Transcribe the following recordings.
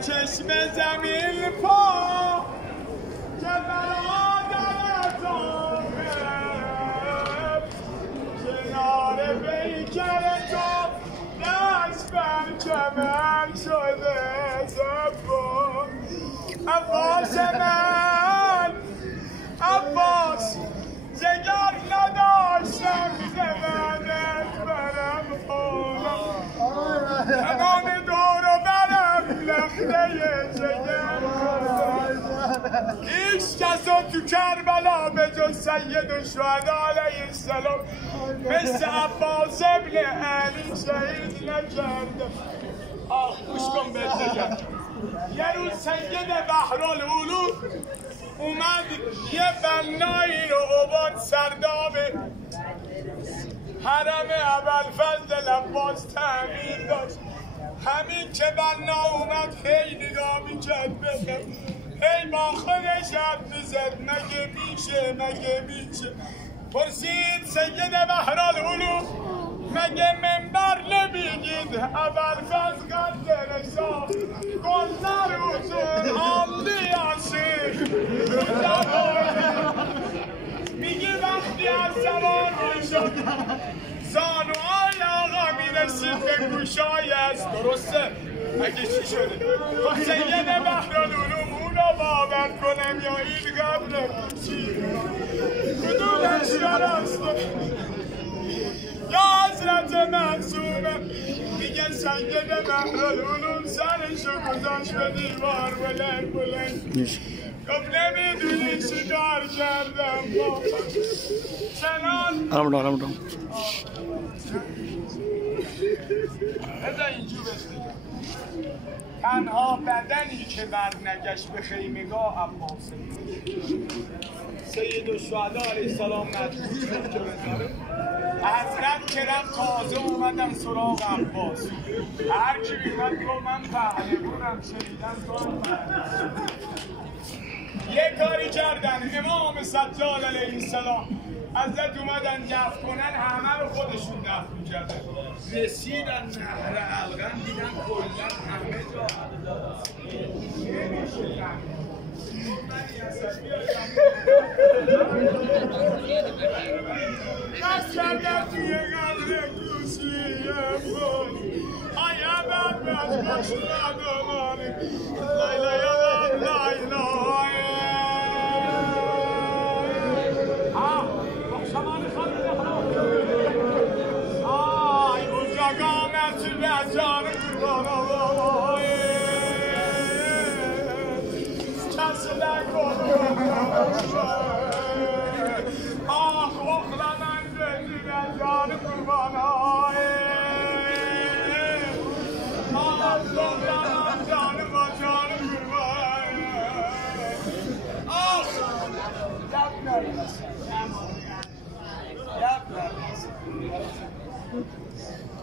چشم زمین پا که برادر طاهر کنار پیکر تو دست بر کمر شده زبا عباس من عباس جگر نداشتم زمانت برم حالا تمام دور و برم لخته جگر هیچ کس رو تو کربلا به جز سید الشهدا علیه السلام مثل عباس ابن علی شهید نکرده. آخ گوش کن بهت بگم، یه روز سید بحرالعلوم اومد یه بنایی رو آورد سرداب حرم ابوالفضل عباس تعمیر داشت. همین که بنا اومد هی نگاه میکرد بهم، هی با خودش حرف میزد مگه میشه. پرسید سید بحرالعلوم مگه منبر نمیگید ابوالفضل قدر شاه گلزر حضور عالی عاشق میگه وقتی از زمان میشد زانوهای آقا میرسید به گوشایش. درسته؟ اگه چی شده؟ خب سید بحرالعلوم اونو باور کنم یا این قبل چی؟ کدومش درسته؟ یا حضرت معصومه میگه سید بحرالعلوم سرشو گذاشت به دیوار بلند گفت نمیدونی چی کار کردم چنان بذار اینجور بسیدم تنها بدنی که برنگشت به خیمگاه عباسه سید الشهدا علیه السلام مجبور شد که بذاره. حضرت کرم تازه اومدن سراغ عباس، هر کی بیمد گفت من پهلوانم شنیدم تو هم یه کاری کردن امام سجاد علیه السلام حضرت اومدن دفن کنن، همه رو خودشون دفن میکردن. رسیدن نهر علقم دیدن کلن همه جا نشکردن توی قبر گوشیم بود آیا بعد از گوشم دوباره لیلا لیلا جان قربان آقای کسی نکن آخ اخلا من زندی جان قربان آقای آخ اخلا من جان با جان قربان آخ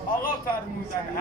آقا فرمودن